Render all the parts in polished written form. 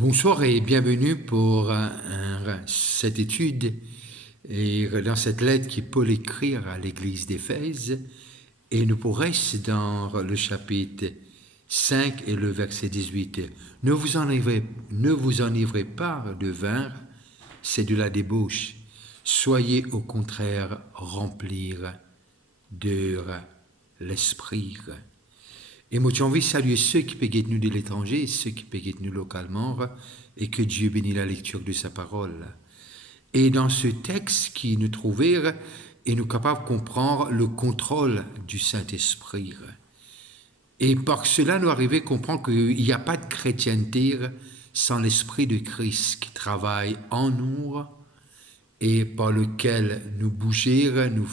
Bonsoir et bienvenue pour cette étude et dans cette lettre qui Paul écrit à l'église d'Éphèse. Et nous pourrons dans le chapitre 5 et le verset 18. Ne vous enivrez pas de vin, c'est de la débauche. Soyez au contraire remplis de l'esprit. Et moi, j'ai envie de saluer ceux qui peuvent nous de l'étranger et ceux qui peuvent nous localement, et que Dieu bénisse la lecture de sa parole. Et dans ce texte qui nous trouvons, et nous capables de comprendre le contrôle du Saint-Esprit. Et par cela, nous arrivons à comprendre qu'il n'y a pas de chrétienté sans l'Esprit de Christ qui travaille en nous et par lequel nous bouger, nous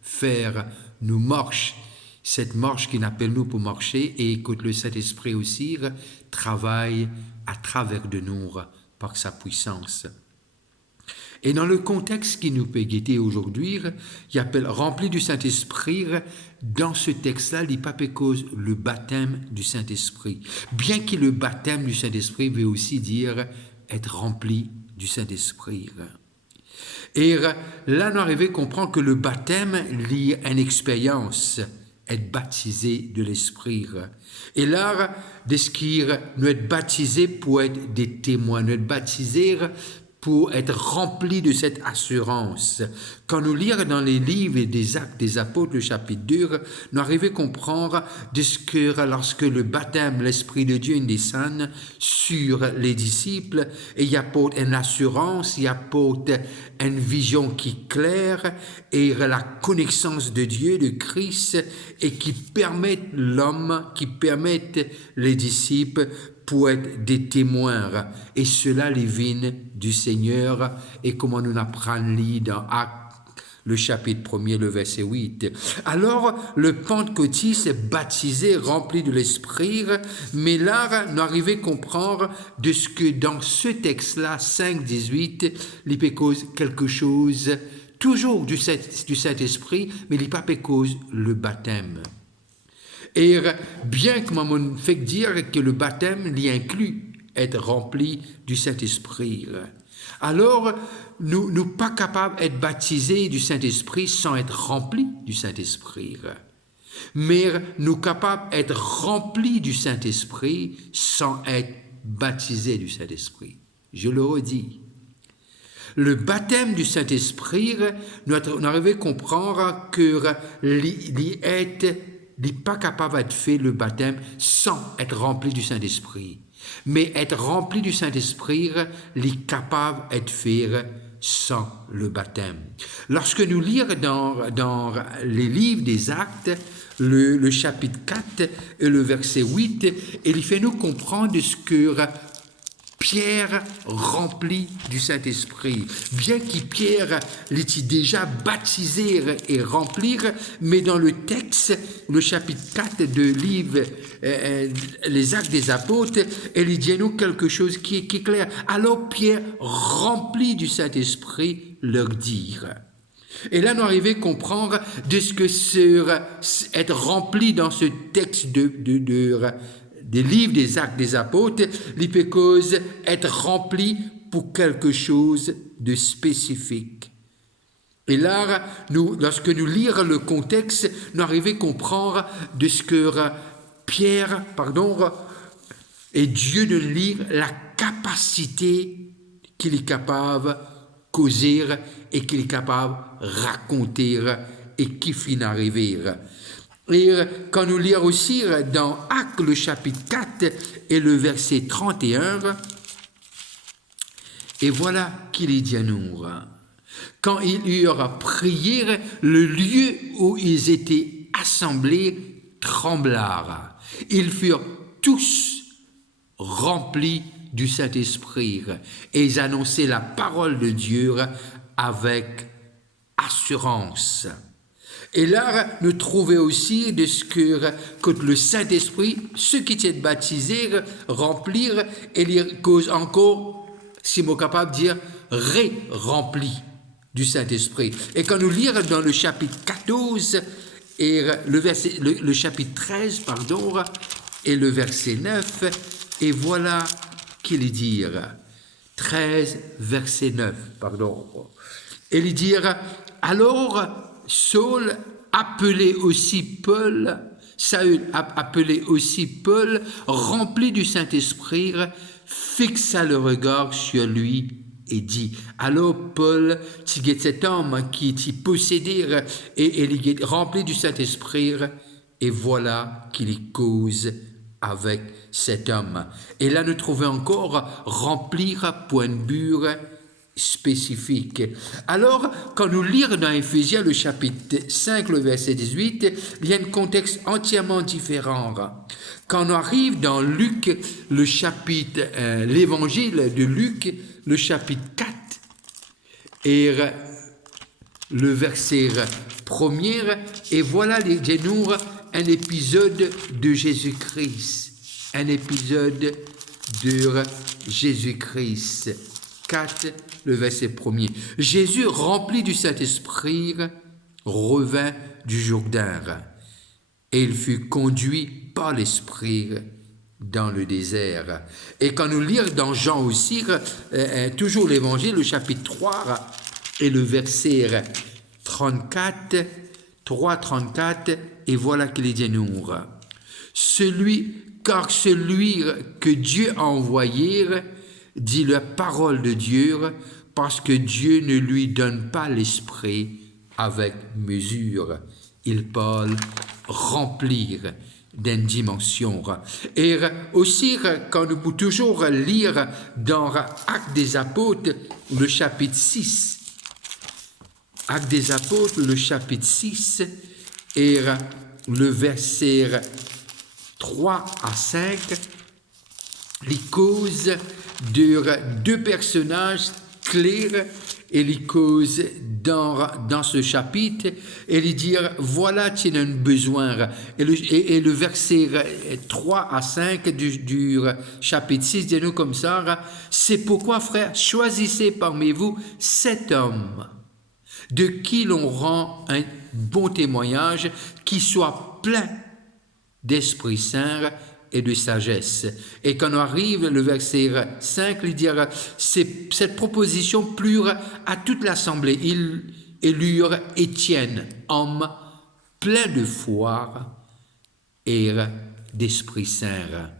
faire, nous marcher. Cette marche qui n'appelle nous pour marcher et que le Saint-Esprit aussi travaille à travers de nous par sa puissance. Et dans le contexte qui nous peut guetter aujourd'hui, il appelle rempli du Saint-Esprit. Dans ce texte-là, il pas cause le baptême du Saint-Esprit. Bien que le baptême du Saint-Esprit veut aussi dire être rempli du Saint-Esprit. Et là, nous arrivons à comprendre que le baptême lie à une expérience. Être baptisé de l'Esprit. Et là, nous être baptisés pour être des témoins, nous être baptisés pour être remplis de cette assurance. Quand nous lisons dans les livres des Actes des Apôtres, le chapitre 2, nous arrivons à comprendre de ce que lorsque le baptême, l'Esprit de Dieu descend sur les disciples, et il apporte une assurance, il apporte une vision qui est claire, et la connaissance de Dieu, de Christ, et qui permettent l'homme, qui permettent les disciples pour être des témoins. Et cela les vient du Seigneur, et comment nous apprenons dans Actes, le chapitre 1er, le verset 8. Alors, le pentecôtiste est baptisé, rempli de l'Esprit, mais là, nous arrivons à comprendre de ce que dans ce texte-là, 5, 18, il peut cause quelque chose, toujours du Saint-Esprit, mais il pas cause le baptême. Et bien que maman fait dire que le baptême l'y inclut être rempli du Saint-Esprit. Alors, nous pas capables d'être baptisés du Saint-Esprit sans être remplis du Saint-Esprit. Mais nous capables d'être remplis du Saint-Esprit sans être baptisés du Saint-Esprit. Je le redis. Le baptême du Saint-Esprit, nous arrivons à comprendre que n'est pas capable d'être fait le baptême sans être rempli du Saint-Esprit. Mais être rempli du Saint-Esprit, est capable d'être fait sans le baptême. Lorsque nous lisons dans les livres des Actes, le chapitre 4 et le verset 8, il fait nous comprendre ce que Pierre rempli du Saint-Esprit. Bien que Pierre l'était déjà baptisé et rempli, mais dans le texte, le chapitre 4 de livre, les Actes des Apôtres, il dit nous quelque chose qui est clair. Alors Pierre, rempli du Saint-Esprit, leur dit. Et là, nous arrivons à comprendre de ce que c'est être rempli dans ce texte des livres des Actes des Apôtres, il peut cause être rempli pour quelque chose de spécifique. Et là, lorsque nous lisons le contexte, nous arrivons à comprendre de ce que Pierre, et Dieu de lire la capacité qu'il est capable de causer et qu'il est capable de raconter et qui finit d'arriver. Et quand nous lisons aussi dans Actes, le chapitre 4 et le verset 31, et voilà qu'il est dit à nous. Quand ils eurent prié, le lieu où ils étaient assemblés trembla. Ils furent tous remplis du Saint-Esprit et ils annonçaient la parole de Dieu avec assurance. Et là, nous trouvons aussi de ce que le Saint-Esprit, ceux qui étaient baptisés, remplir, et les cause encore, si on est capable de dire, remplis du Saint-Esprit. Et quand nous lisons dans le chapitre 14 et le chapitre 13, et le verset 9, et voilà qu'il dit, 13, verset 9, pardon. Il dit, alors Saül, appelé aussi Paul, rempli du Saint-Esprit, fixa le regard sur lui et dit, alors Paul, cet homme qui est possédé et il est rempli du Saint-Esprit, et voilà qu'il cause avec cet homme. Et là, nous trouvons encore remplir point de but spécifique. Alors, quand nous lisons dans Éphésiens le chapitre 5, le verset 18, il y a un contexte entièrement différent. Quand on arrive dans Luc, le chapitre, l'évangile de Luc, le chapitre 4, et le verset 1er, et voilà nous un épisode de Jésus-Christ. Un épisode de Jésus-Christ. 4, le verset 1er. Jésus, rempli du Saint-Esprit, revint du Jourdain, et il fut conduit par l'Esprit dans le désert. Et quand nous lisons dans Jean aussi, toujours l'Évangile, le chapitre 3, et le verset 34, 3,34, et voilà qu'il dit nous. Car celui que Dieu a envoyé dit la parole de Dieu, parce que Dieu ne lui donne pas l'esprit avec mesure. Il parle remplir d'une dimension. Et aussi, quand nous pouvons toujours lire dans Actes des Apôtres, le chapitre 6, Actes des Apôtres, le chapitre 6, et le verset 3 à 5, les causes de deux personnages clairs et les causes dans ce chapitre, et les dire, voilà, tu as un besoin. Et le verset 3 à 5 du chapitre 6 dit nous comme ça, c'est pourquoi, frères, choisissez parmi vous 7 hommes de qui l'on rend un bon témoignage, qui soit plein d'Esprit Saint et de sagesse. Et quand on arrive, le verset 5, il dit, cette proposition plure à toute l'assemblée. Ils élurent Étienne, homme plein de foi et d'Esprit Saint.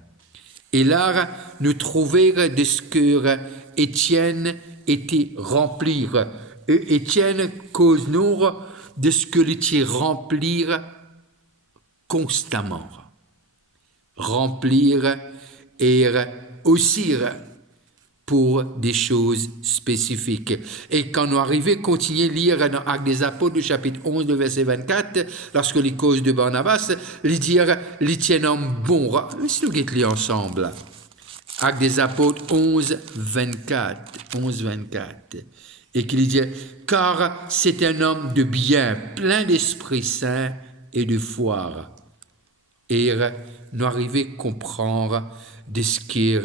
Et là, nous trouvons de ce que Étienne était rempli. Étienne cause nous de ce que l'était remplir constamment. Remplir et aussi pour des choses spécifiques. Et quand nous arrivons, continuer à lire dans Actes des Apôtres, le chapitre 11, le verset 24, lorsque les causes de Barnabas, les dire, les tiennent en bon. Si nous guettons ensemble. Actes des Apôtres 11, 24. Et qu'il dit, car c'est un homme de bien, plein d'Esprit Saint et de foi. Et nous arrivons à comprendre de ce qu'est,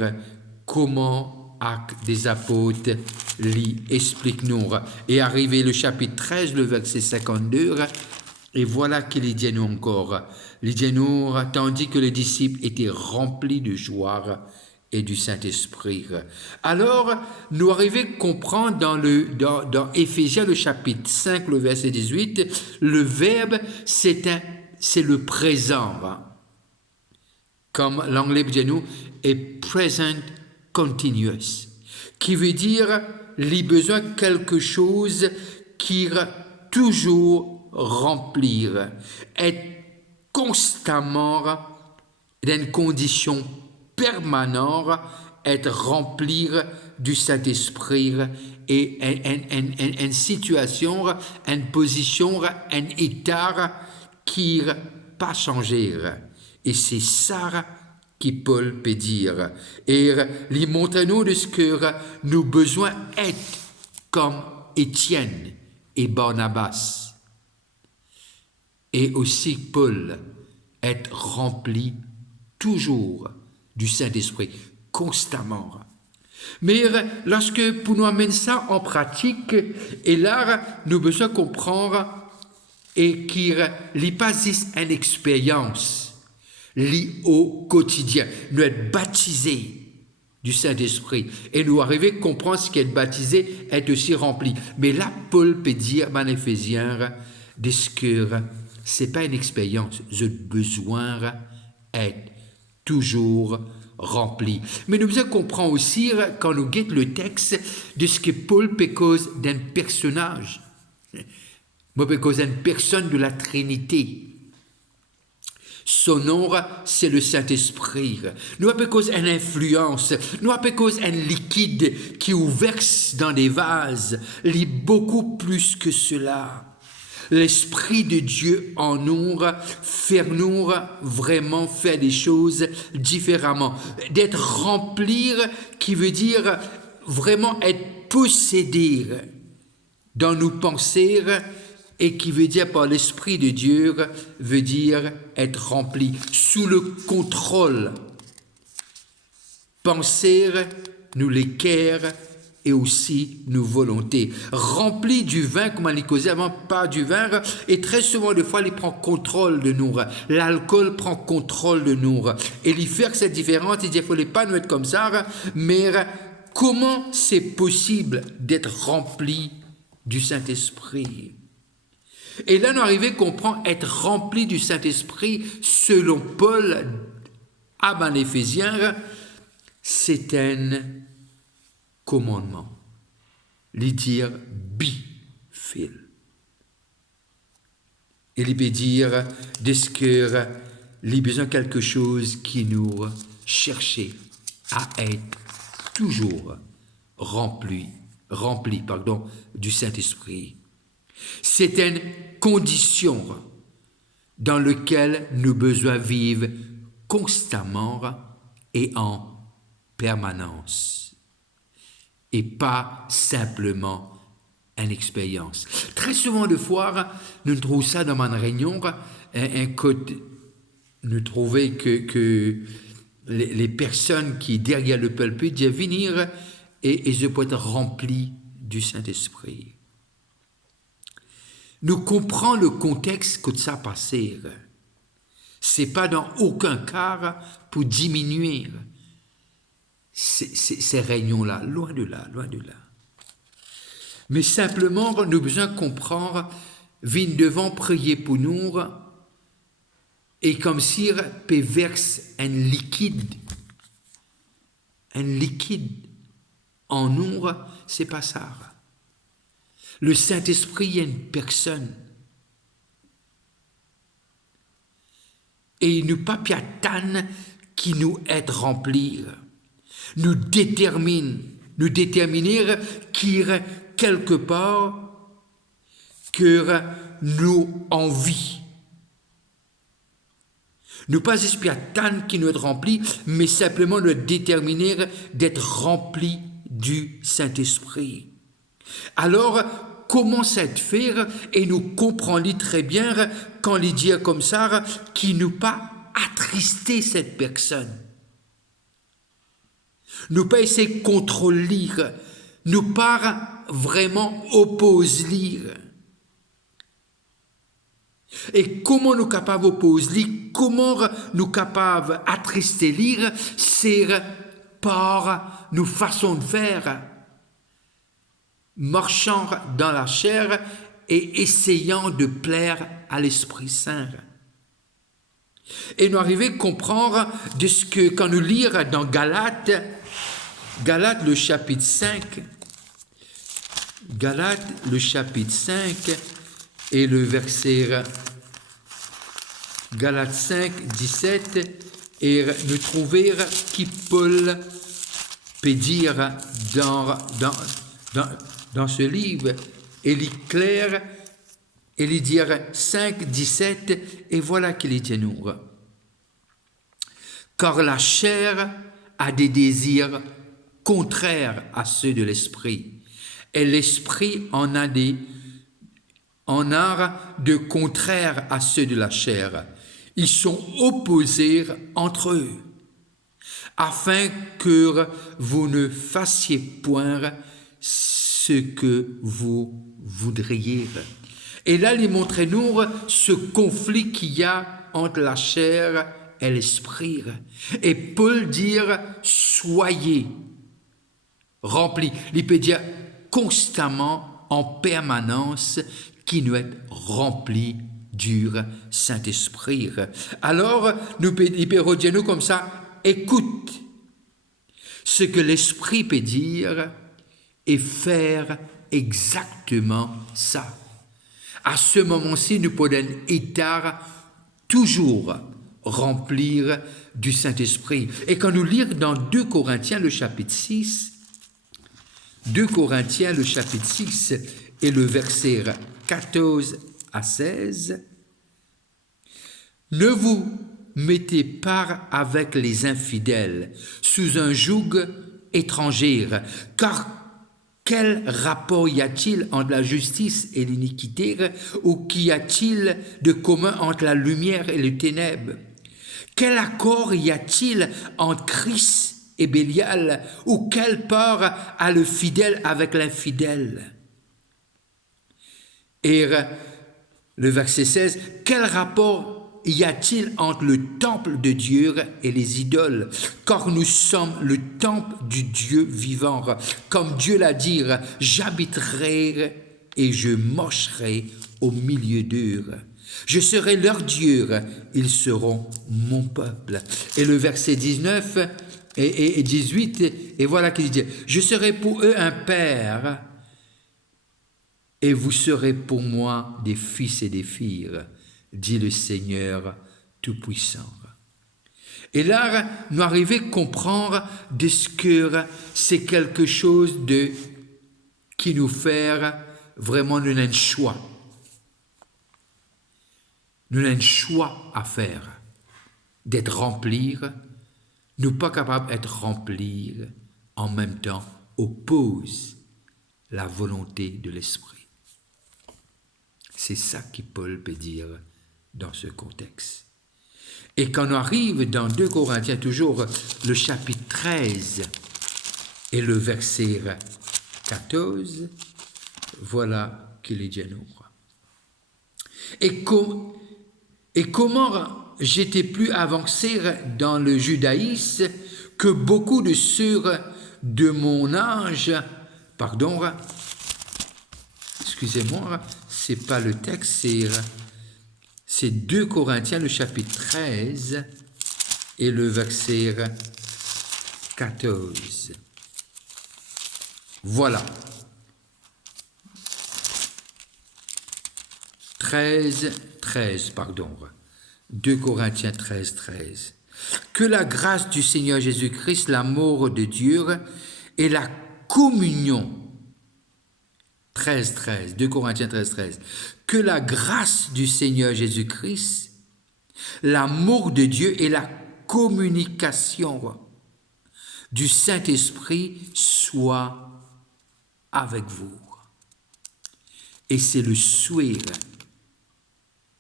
comment Actes des Apôtres explique-nous. Et arrivé le chapitre 13, le verset 52, et voilà qu'il dit nous encore. Il dit nous, tandis que les disciples étaient remplis de joie et du Saint-Esprit. Alors, nous arrivons à comprendre dans Éphésiens, le chapitre 5, le verset 18, le verbe, c'est le présent. Comme l'anglais dit nous, est present continuous, qui veut dire, il besoin de quelque chose qui toujours remplir, être constamment dans une condition permanente, être rempli du Saint-Esprit et une situation, une position, un état qui ne pas changer. Et c'est ça que Paul peut dire. Et il montre-nous de ce que nous besoin être comme Étienne et Barnabas. Et aussi Paul, être rempli toujours du Saint-Esprit, constamment. Mais lorsque pour nous amener ça en pratique, et là, nous besoin comprendre et qu'il n'y pas une expérience liée au quotidien. Nous être baptisés du Saint-Esprit. Et nous arrivons à comprendre ce qu'être baptisé est aussi rempli. Mais là, Paul peut dire, en Éphésiens, que ce n'est pas une expérience, j'ai besoin d'être toujours rempli. Mais nous devons comprendre aussi, quand nous guettons le texte, de ce que Paul peut cause d'un personnage. Moi, peut cause d'une personne de la Trinité. Son nom, c'est le Saint-Esprit. Nous avons cause une influence, nous avons cause un liquide qui verse dans des vases, lit beaucoup plus que cela. L'Esprit de Dieu en nous, faire nous vraiment faire des choses différemment. D'être rempli, qui veut dire vraiment être possédé dans nos pensées, et qui veut dire par l'Esprit de Dieu, veut dire être rempli, sous le contrôle. Penser, nous les cœurs et aussi nos volontés. Rempli du vin, comme on l'a causé avant, pas du vin, et très souvent, des fois, il prend contrôle de nous. L'alcool prend contrôle de nous. Et il fait cette différence, il dit, il ne fallait pas nous être comme ça, mais comment c'est possible d'être rempli du Saint-Esprit? Et là, nous arrivons à comprendre être rempli du Saint-Esprit, selon Paul, à l'Éphésiens, c'est un commandement. Il dire bifil. Il peut dire de ce que il a besoin de quelque chose qui nous cherche à être toujours rempli du Saint-Esprit. C'est une condition dans laquelle nous besoin vivre constamment et en permanence, et pas simplement une expérience. Très souvent de fois, nous trouvons ça dans ma réunion, un code, nous trouvons que les personnes qui derrière le pulpit doivent venir et je peux être remplis du Saint-Esprit. Nous comprenons le contexte que ça passait. Ce n'est pas dans aucun cas pour diminuer ces réunions-là, loin de là. Mais simplement, nous avons besoin de comprendre, venir devant prier pour nous, et comme si il verse un liquide en nous, c'est pas ça. Le Saint-Esprit est une personne. Et nous pas piatane qui nous aide remplir. Nous déterminer qu'il quelque part que nous envie. Nous pas piatane qui nous aide remplir, mais simplement nous déterminer d'être remplis du Saint-Esprit. Alors, comment ça te faire? Et nous comprenons très bien quand il dit comme ça, qui nous pas attrister cette personne. Nous pas essayer de contrôler, nous pas vraiment opposer. Et comment nous capables d'opposer, comment nous capables d'attrister lire, c'est par nos façons de faire. Marchant dans la chair et essayant de plaire à l'Esprit Saint. Et nous arrivons à comprendre de ce que, quand nous lisons dans Galates le chapitre 5, et le verset Galates 5, 17, et nous trouvons qui Paul peut dire dans ce livre, il est clair, il est dire 5, 17, et voilà qu'il est dit nous. Car la chair a des désirs contraires à ceux de l'esprit, et l'esprit en a de contraires à ceux de la chair. Ils sont opposés entre eux, afin que vous ne fassiez point ce que vous voudriez. Et là, il montre nous ce conflit qu'il y a entre la chair est l'esprit. Et Paul dit soyez remplis. Il peut dire constamment, en permanence, qui nous est rempli du Saint-Esprit. Alors, il peut dire nous comme ça, écoute ce que l'Esprit peut dire et faire exactement ça. À ce moment-ci, nous pouvons être toujours remplir du Saint-Esprit. Et quand nous lisons dans 2 Corinthiens, le chapitre 6, 2 Corinthiens, le chapitre 6 et le verset 14 à 16, ne vous mettez pas avec les infidèles sous un joug étranger, car quel rapport y a-t-il entre la justice et l'iniquité, ou qu'y a-t-il de commun entre la lumière et les ténèbres? Quel accord y a-t-il entre Christ et Bélial, ou quelle part a le fidèle avec l'infidèle? Et le verset 16, quel rapport y a-t-il entre le temple de Dieu et les idoles? Car nous sommes le temple du Dieu vivant. Comme Dieu l'a dit, j'habiterai et je marcherai au milieu d'eux. Je serai leur Dieu, ils seront mon peuple. Et le verset 19 et 18, et voilà qu'il dit, je serai pour eux un père, et vous serez pour moi des fils et des filles, dit le Seigneur Tout-Puissant. Et là, nous arrivons à comprendre de ce que c'est quelque chose qui nous fait vraiment nous un choix. Nous avons un choix à faire, d'être remplis, nous pas capables d'être remplis, en même temps oppose la volonté de l'Esprit. C'est ça que Paul peut dire dans ce contexte. Et quand on arrive dans 2 Corinthiens, toujours le chapitre 13 et le verset 14, voilà qu'il est dit à nous. Et comment j'étais plus avancé dans le judaïsme que beaucoup de ceux de mon âge, excusez-moi, c'est pas le texte, c'est 2 Corinthiens, le chapitre 13 et le verset 14. Voilà. 2 Corinthiens 13, 13. Que la grâce du Seigneur Jésus-Christ, l'amour de Dieu et la communion, 2 Corinthiens 13, 13. Que la grâce du Seigneur Jésus-Christ, l'amour de Dieu et la communication du Saint-Esprit soient avec vous. Et c'est le souhait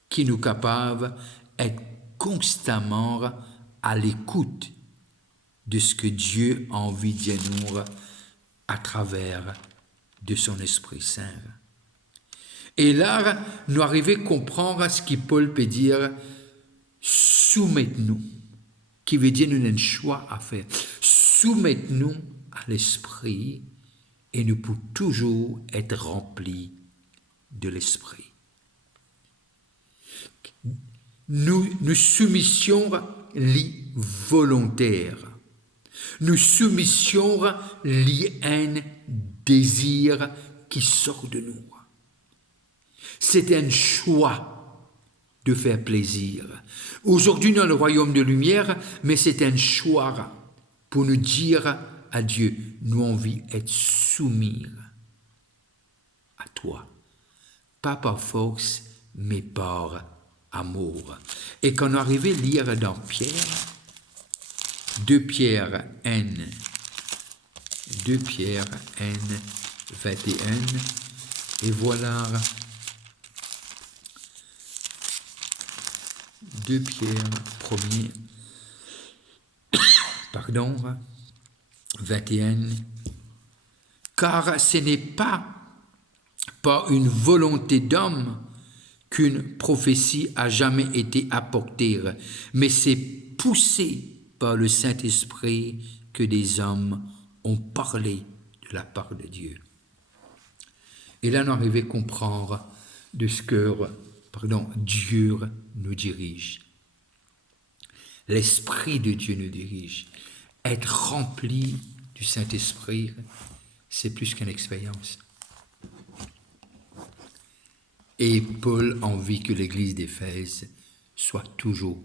qui nous capable d'être constamment à l'écoute de ce que Dieu a envie de nous à travers de son Esprit Saint. Et là, nous arrivons à comprendre ce que Paul peut dire, soumettez-nous, qui veut dire nous avons un choix à faire. Soumettez-nous à l'Esprit et nous pouvons toujours être remplis de l'Esprit. Nous soumissions les volontaires. Nous soumissions les un désir qui sort de nous. C'est un choix de faire plaisir. Aujourd'hui, dans le royaume de lumière, mais c'est un choix pour nous dire à Dieu, nous envie d'être soumis à toi. Pas par force, mais par amour. Et quand on arrive à lire dans Pierre, 2 Pierre N, 21, et voilà 2 Pierre 21, car ce n'est pas par une volonté d'homme qu'une prophétie a jamais été apportée, mais c'est poussé par le Saint-Esprit que des hommes ont parlé de la part de Dieu. Et là, on arrive à comprendre de ce que Dieu nous dirige. L'Esprit de Dieu nous dirige. Être rempli du Saint-Esprit, c'est plus qu'une expérience. Et Paul a envie que l'Église d'Éphèse soit toujours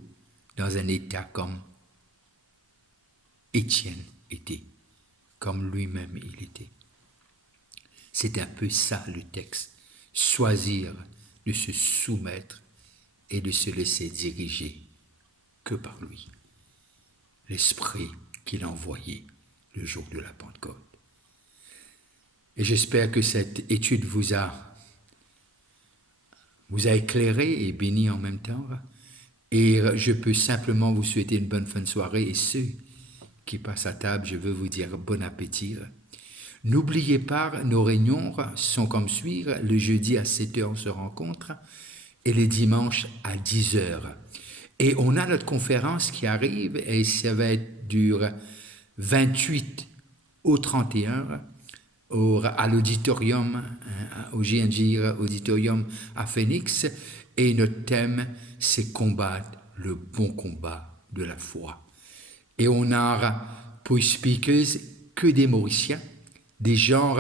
dans un état comme Étienne était, comme lui-même il était. C'est un peu ça le texte, choisir de se soumettre et de se laisser diriger que par lui, l'Esprit qu'il a envoyé le jour de la Pentecôte. Et j'espère que cette étude vous a éclairé et béni en même temps. Et je peux simplement vous souhaiter une bonne fin de soirée. Et ceux qui passent à table, je veux vous dire bon appétit. N'oubliez pas, nos réunions sont comme suit. Le jeudi à 7h, on se rencontre. Et les dimanches à 10h. Et on a notre conférence qui arrive. Et ça va être du 28 au 31 à l'auditorium, au GNJ Auditorium à Phoenix. Et notre thème, c'est combattre le bon combat de la foi. Et on a pour speakers que des Mauriciens, des gens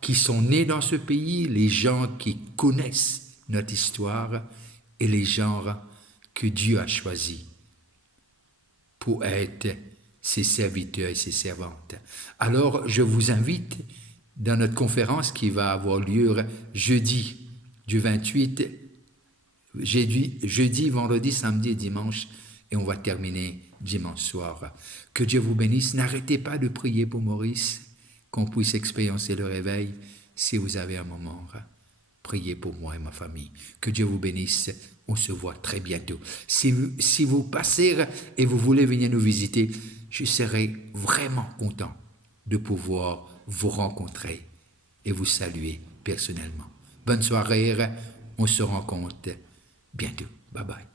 qui sont nés dans ce pays, les gens qui connaissent notre histoire et les gens que Dieu a choisis pour être ses serviteurs et ses servantes. Alors, je vous invite dans notre conférence qui va avoir lieu jeudi du 28, jeudi, vendredi, samedi et dimanche, et on va terminer dimanche soir. Que Dieu vous bénisse. N'arrêtez pas de prier pour Maurice, qu'on puisse expérimenter le réveil. Si vous avez un moment, priez pour moi et ma famille. Que Dieu vous bénisse. On se voit très bientôt. Si vous passez et vous voulez venir nous visiter, je serai vraiment content de pouvoir vous rencontrer et vous saluer personnellement. Bonne soirée, on se rencontre bientôt. Bye bye.